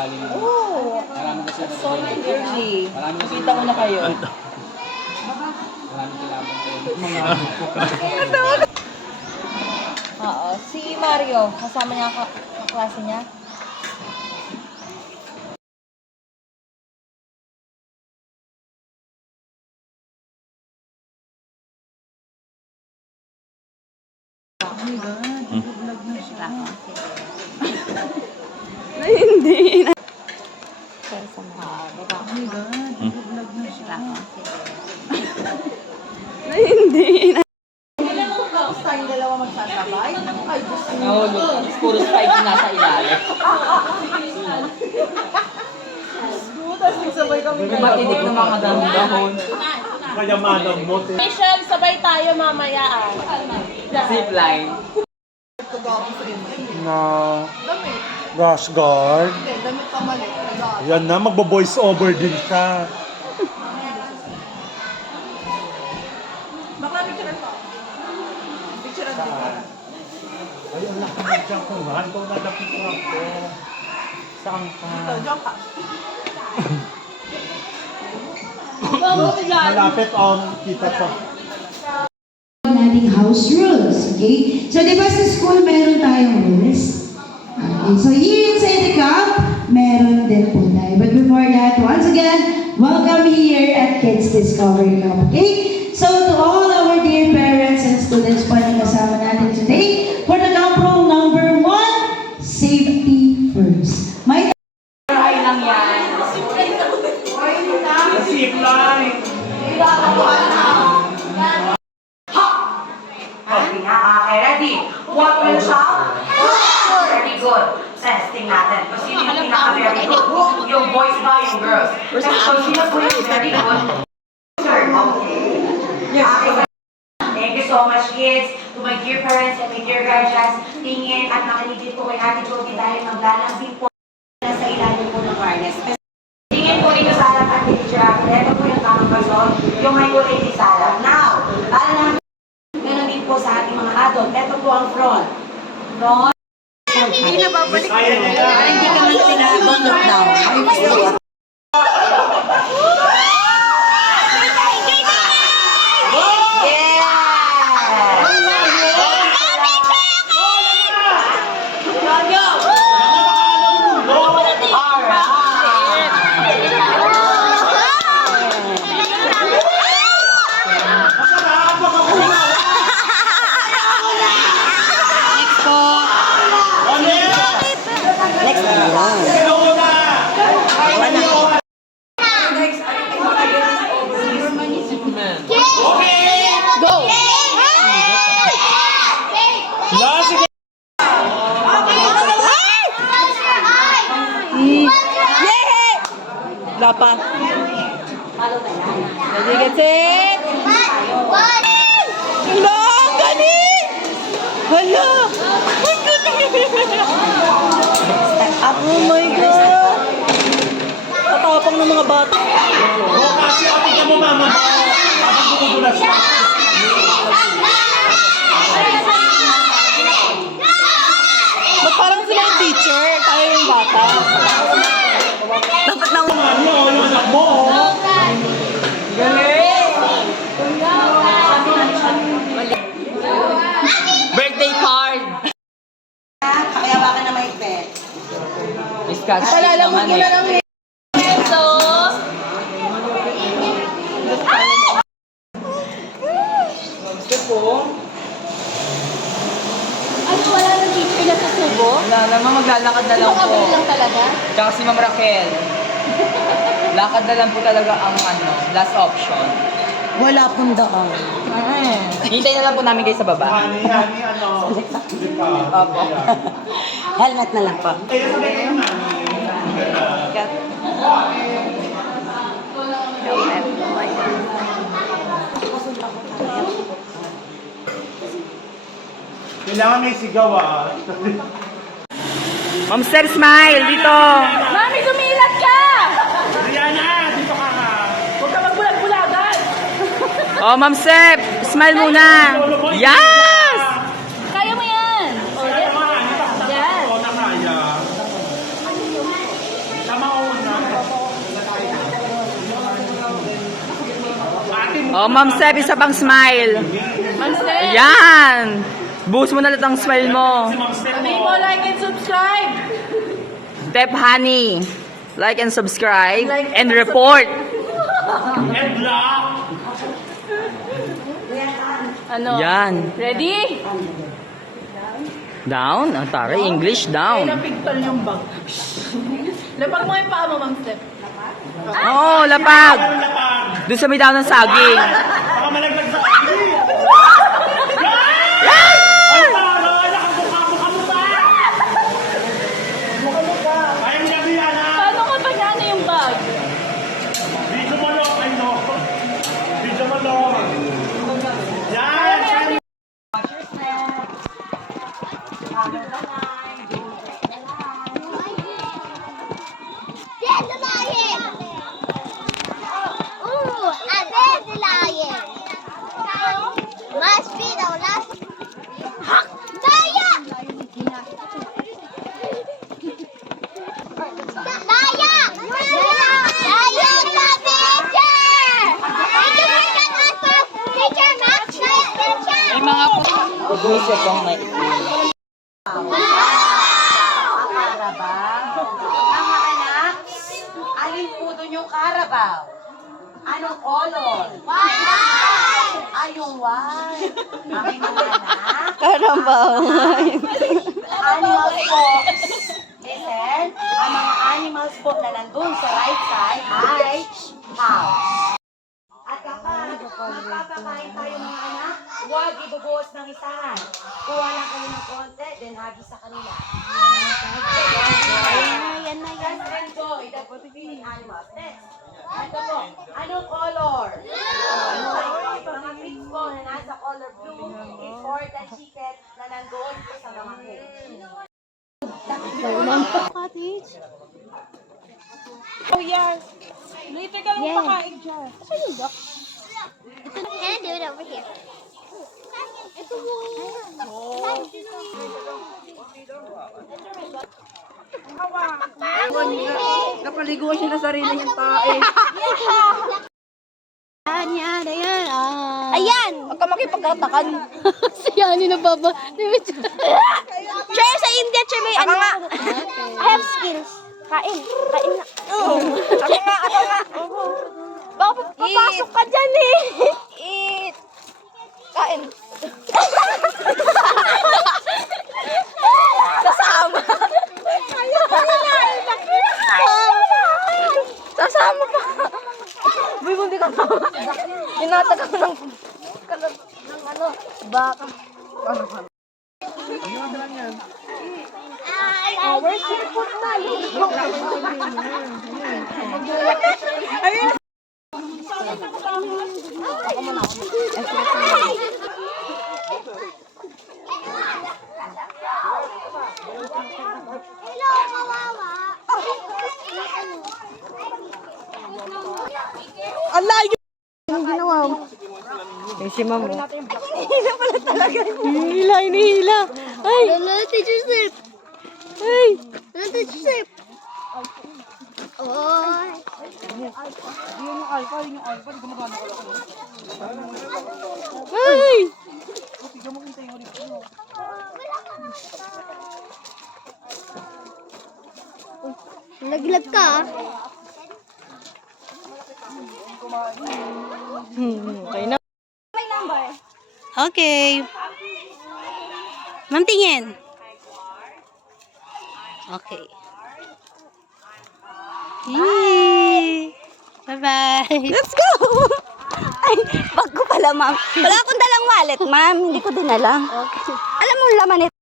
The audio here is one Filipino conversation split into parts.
ilalim. Oo. Marami kasi ano. Soul energy. Marami kasi. Kita ko na kayo. Marami kilabang kayo. Oo. Si Mario, kasama niya kaklase niya. Oh my God, nag-vlog na siya. Na hindi. Pero sa mga. Oh my God, nag-vlog na siya. Na hindi. Tapos tayong dalawa magsasabay. Ay, Diyos ko. Oo, puro spike nasa ilalim. Tapos nagsabay kami. Matinig ng mga dahon. Kayamanan mo. Michelle, sabay tayo mamaya ah. Zipline. Na Rush Guard. Hindi, damit ka mali. Yan na, magbo-voice over din siya. Bakla picture pa. Picture din ka. Ay, ang lakas dyan ko. Ikaw nadapit ko ako. Saan ka? Ito, joke ka. Malapit on kita pa. Nating house rules, okay? So, di ba sa school meron tayong rules? Okay, so here inside the camp, meron din po tayo. But before that, once again, welcome here at Kids Discovery Camp, okay? So, to all our dear parents and students po na kasama natin today, for the camp rule number 1, safety first. May Ay lang yan. Zipline! Okay na, okay, ready? What will shout? Very good. Testing natin. Kung sino yung pinaka-very good? Yung boys ba, yung girls? Kasi kung sino po yung very good? Sir, okay. Okay. Thank you so much, kids. To my dear parents and my dear guardians, tingin at nakinig din po kay Ate Jody dahil maglalambing po na sa ilalim po ng harness. Tingin po dito sa harap at teacher. Ito po yung tamang person, yung may kulay di sa harap. Now, para namin ganun din po sa ating mga adult. Ito po ang front. Front. Hindi na babalik. Kaya nila. Hindi ka man sinabundok daw. Wala pa. Ready, get set. Hala, gani! Hala! Oh my God! Tatapang ng mga bata. Oo, kasi ako ka mo mama. Ako bumubulas na. Ba't parang sila yung teacher? Tayo yung bata. Dapat na Ano, yung anak mo. Birthday card! Kaya baka na may pet. Miss Kat, naman eh. Ano, wala nang teacher na sa subo? Wala naman, maglalakad na lang po. Makabili lang talaga? Tsaka si Ma'am Raquel. Lakad na lang po talaga ang last option. Wala pong daan. Hintay na lang po namin kayo sa baba. Hani, ano. Opo. Helmet na lang po. Kaya sabay kayo mami. Kailangan may sigaw ah. Ma'am Sir, smile dito. Mami, sumilat ka! Rihanna, dito ka ka. Huwag ka magbulag-bulagan! Oh, Ma'am Sir, smile muna. Yes! Kaya mo yan! O, yan. Yan. Oo na kaya. Oh, Ma'am Steph, isa pang smile. Yan! Boost mo na lang ang smile mo. Sabihin mo, like and subscribe. Steph Honey, like and subscribe and report. And block! Ano? Yan. Ready? Down? Ang taray, English down. Napigtol yung bag. Lapag mo yung paa mo, Ma'am Steph. Oo, lapag. Doon sa may down ng saging. Baka malaglag sa kanya! Ay, tara! Nakabukha-bukha mo pa! Kaya mo na yan, ha? Paano ka ba ano yung bag? Video mo lang, ay no. Video mo lang. Yan! Dead the lion! Ooh, a dead the lion! Must be the last. Daya! Daya! Daya the teacher! Did you forget us, Teacher Max? Teacher! May mga puso pong may... Mga anak, alin po doon yung Carabao? Anong color? Ay, yung white. Okay, mga anak. Carabao. Animals po. Listen, ang mga animals po na nandun sa right side ay house. At kapag magpapakain tayo mga anak, huwag ibubuhos ng isahan. Kuha lang kayo ng konti, then hagi sa kanila. Just enjoy the feeding animals. Next. Ito po, anong color? Mga pigs po na nasa color blue is for the chicken na nandoon po sa mga cage. Oh, yes. Later ka lang pakain dyan. Can I do it over here? Napaliguan siya na sarili niyang tae. Ayan! Huwag ka makipagkatakan. Si Yani na baba. Try sa India, try may ano. I have skills. Kain. Kain na. Ako nga. Baka papasok ka dyan eh. Eat. Kain. Sasama. Sasama pa. Boy, hindi ka pa. Inatag ako ng ano, baka. Where's your foot na? Ayun. Hello, kawawa. Ang layo! Anong ginawa mo? Eh, si ma'am. Hila pala talaga. Hinihila. Ay! Lolo, teacher sip. Ay! Lolo, teacher sip. Oh. Ay! Naglag ka ah. Okay na. Okay. Ma'am, tingin. Okay. Yay! Bye-bye. Let's go! Ay, bag ko pala, ma'am. Wala akong dalang wallet, ma'am. Hindi ko dinala. Okay. Alam mo laman nito.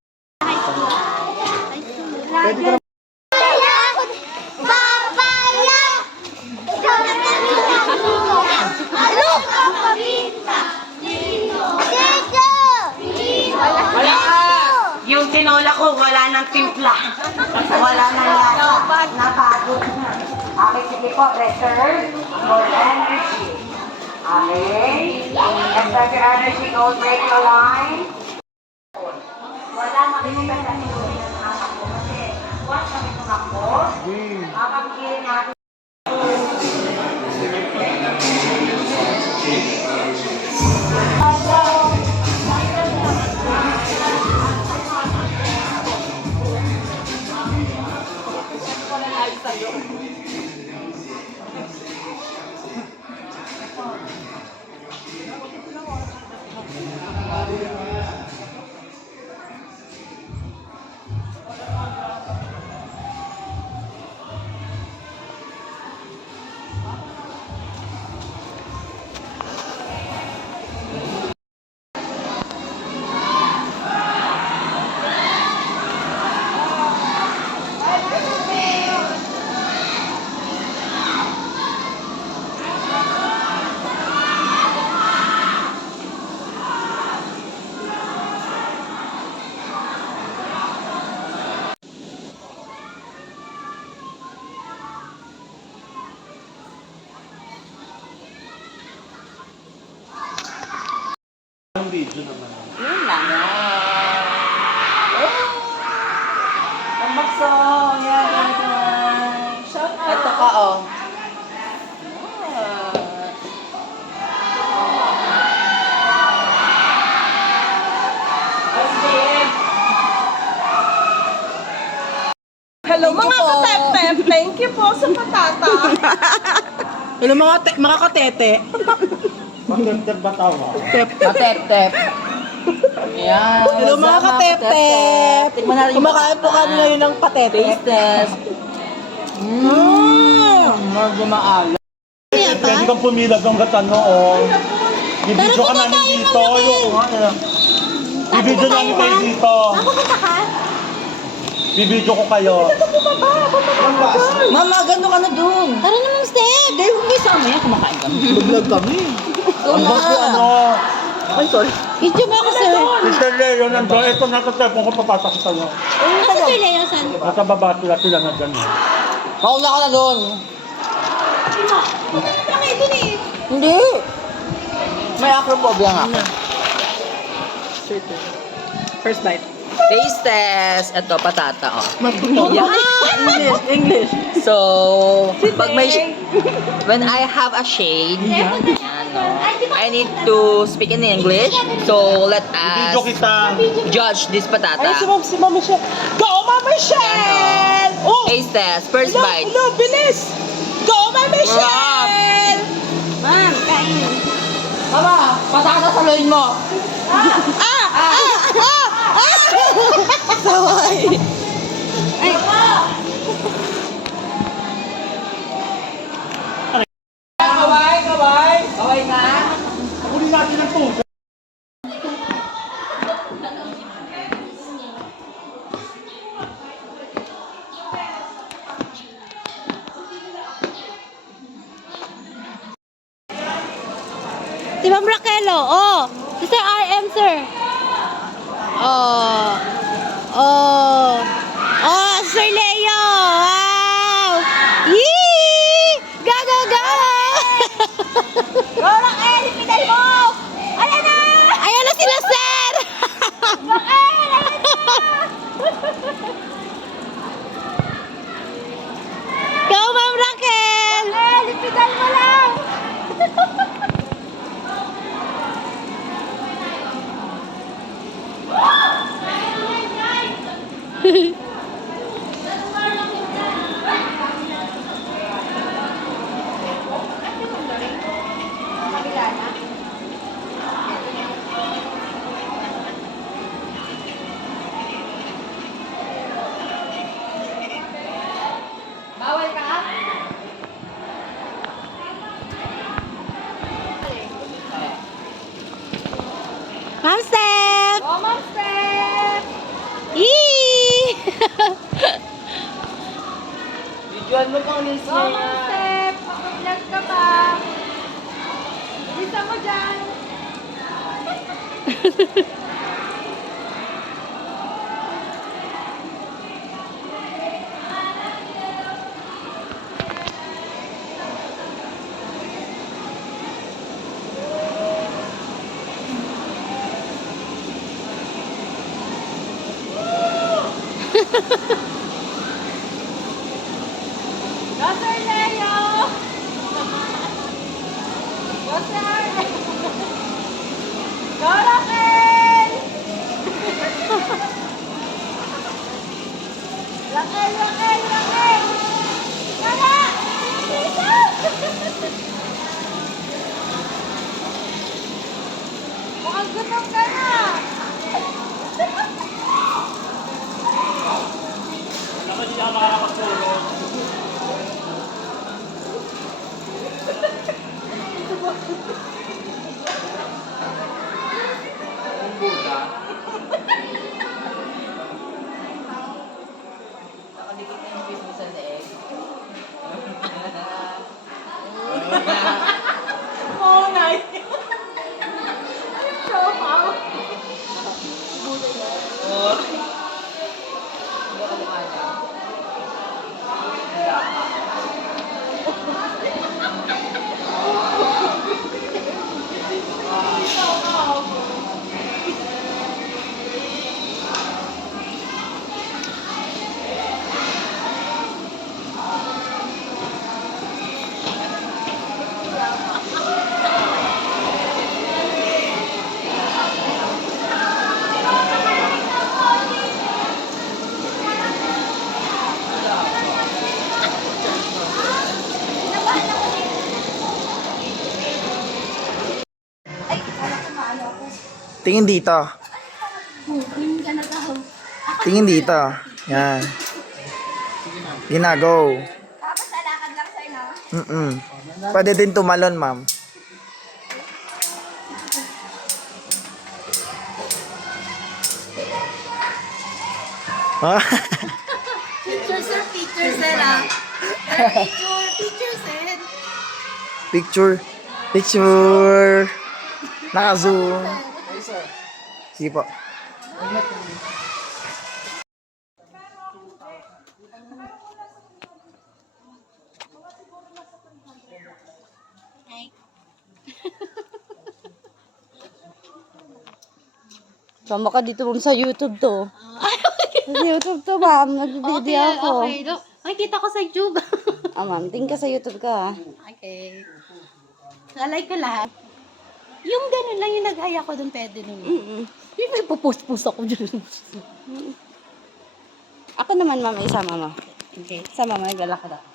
Papaya! Ano? Yung tinola ko, wala nang timpla. Wala nang lasa. Napagod na. Okay, sige po. Reserve your energy. Okay? Extract your energy. Don't break your line. Wala makikita sa tinuli ng tumakbo. Kasi once kami tumakbo, mapagkilin natin. Ang video naman. Yun lang. Ang magsong. Yan. Shout out. Ito ka, oh. Hello mga katep-tep, thank you po sa patata. Hello mga katete. Matagdag ba tawa? Matep-tep. Ayan. Hello mga katete. Tikman natin yung Kumakain po kami ngayon ng patete. taste test. Medyo maalat. Pwede kang pumilag ng gatan noon. Bibidyo ka namin dito. Bibidyo namin kayo dito. Bibidyo ko kayo. Mama, gano'n ka na dun. Tara naman, Steph! Hindi, huwag may sama yan. Kumakain kami. Vlog kami. Ang gusto ano. Ay, sorry. Video mo ako, sir. Sister Leo nandun. Ito nasa-telephone ko papasok sa inyo. Asa sir Leo, san? Nasa baba sila na dyan. Mauna ka na doon. Hindi. May acrophobia nga ako. First bite. Taste test. Ito, patata, oh. English. So, pag may when I have a shade, I need to speak in English. So, let Bibidyo us kita. judge this patata. Ay, si Mama Michelle. Go, Mama Michelle! Oh! Taste test. First bite. Hello, bilis! Go, Mama Michelle! Ma'am, kain. Mama, patata sa loin mo. Saway! Ay, Kaway na. Huli natin ang tubig. si Ma'am Raquelo, oh. Sister RM, sir. Oh. Oh. Oh, Sir Leo. Wow. Yee! Go, go, go! Go, Raquel! Ipinal mo! Ayan na! Ayan na sila, sir! Raquel! Ayan na! Go, Ma'am Raquel! Raquel, ipinal mo lang! Bawal ka? Ma'am Steph! Oh, Ma'am Steph! Yee! Videoan mo pang list niya yan. Steph! Vlog ka pa! Bisa mo dyan! Go, Sir Leo! Go, Sir! Go, Raquel! Raquel, Raquel, Raquel! Mukhang gutom ka na. Naman hindi ako makakapagtulog. Nakadikit na yung business sa leeg. Oo, Nay. Tingin dito. Tingin dito. Yan. Ginago. Tapos lalakad lang sa'yo, no? Pwede din tumalon, ma'am. Ha? Picture, sir. Picture, sir, ah. Picture, picture, sir. Picture. Picture. Naka-zoom. Sige po. Sama ka dito ma'am sa YouTube to. Sa YouTube to ma'am, nag-video ako. Okay. Ay, kita ko sa YouTube. Ah ma'am, tingin ka sa YouTube ka. Okay. Nalike ko lahat. Yung ganun lang yung nag-haya ko doon, pwede naman. Yung may pupost-post ako dyan. Ako naman ma'am, isama mo. Okay. Sama mo, naglalakad ako.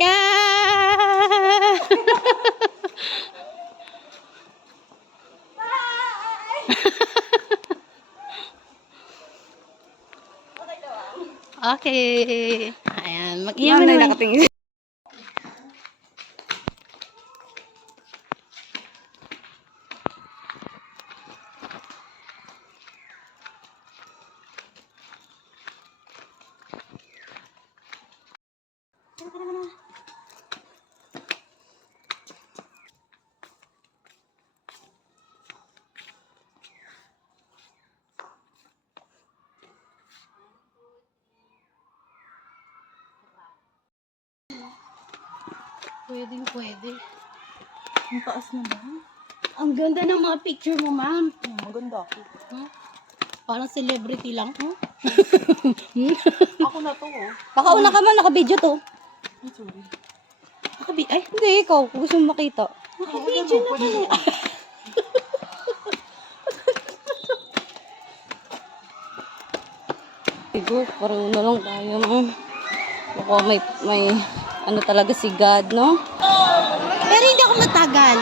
Yeah! Okay. Ayan. Mag-iyaman Ma'am, naman. nakatingin. Pwedeng pwede. Ang taas na ba? Ang ganda ng mga picture mo, ma'am. Maganda ako. Huh? Parang celebrity lang. Huh? Ako na to. Baka una ka man, naka-video to. Ay, Hindi, ikaw. Kung gusto mo makita. naka-video na pala. Siguro, parang na lang tayo, ma'am. Baka may ano talaga si God, no? Pero hindi ako matagal.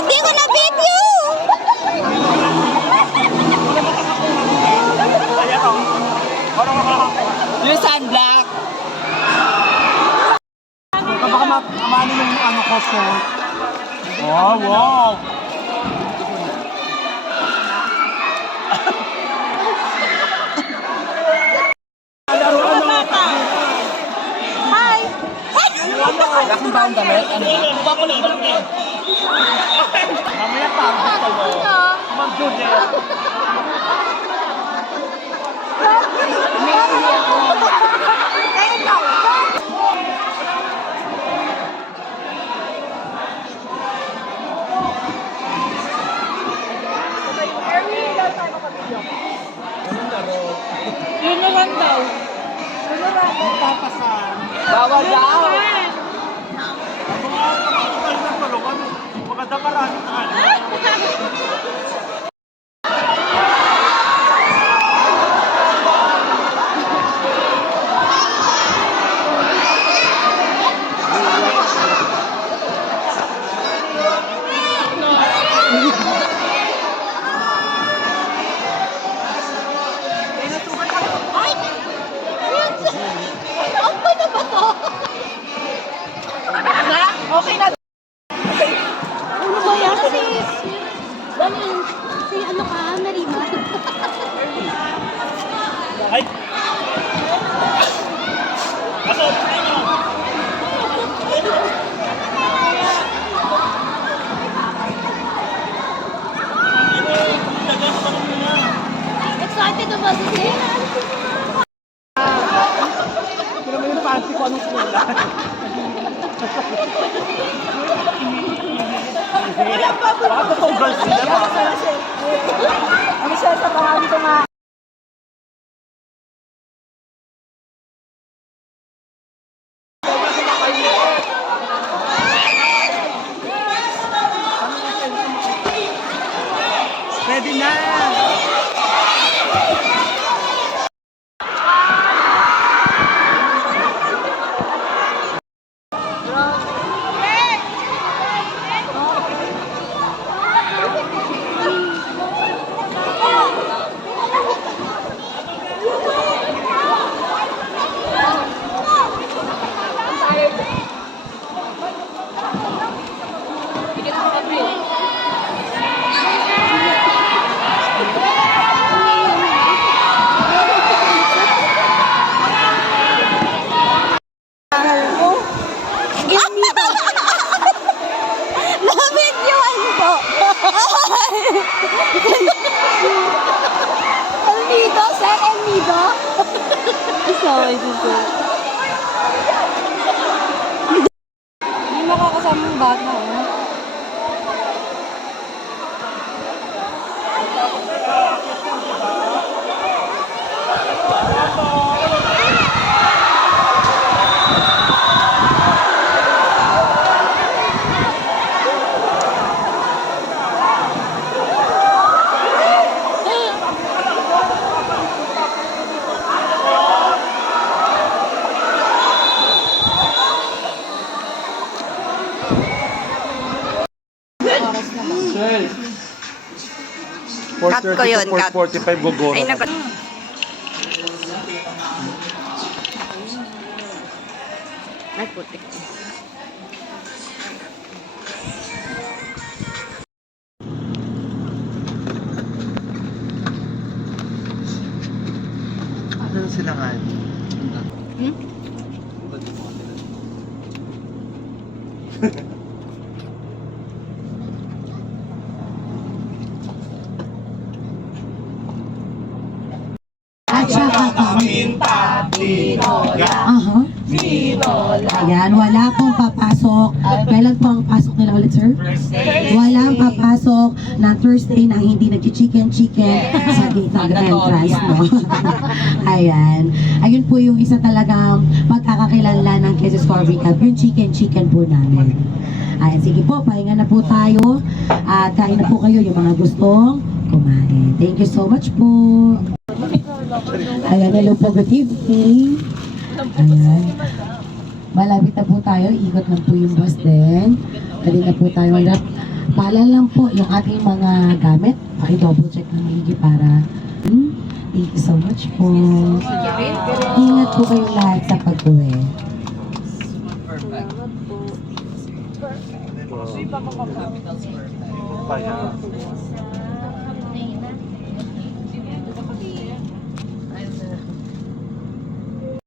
Hindi ko na video! Yung sunblock. Baka makaano yung ano ko, short. Wow, wow. yung bagong damit? Ano na? Mamaya tapos ko mo. Mag-Judel. Bawal daw. Maganda marami na ano. Ano ba yan? Si ano ka, Narima? Ay! Excited na ba si Pero may napansin ko anong sila. Bakit itong girls sila ba? Ano siya sa pangalan ko nga? Ready na! Na-videoan po. El Nido, Sir El Nido. Sorry, dito. Hindi makakasama yung bata, oh. Cut ko yun, cut. 4:45 gogoro. Ay, naku. Ay, putik. Ano sila nga? At saka Aha. Ayan, wala pong papasok. Kailan po ang pasok nila ulit, sir? Walang papasok na Thursday na hindi nag-chicken sa gate ng entrance, no? Ayan. Ayun po yung isa talagang pagkakakilala ng Quezon Store Recap, yung chicken po namin. Ayan, sige po, pahinga na po tayo. At kain na po kayo yung mga gustong kumain. Thank you so much po. Ayan, hello po, good evening. Ayan. Malapit na po tayo, ikot lang po yung bus din. Dali na po tayo. Paalala lang po yung ating mga gamit. Paki-double check ng maigi para thank you so much po. Ingat po kayong lahat sa pag-uwi. Perfect.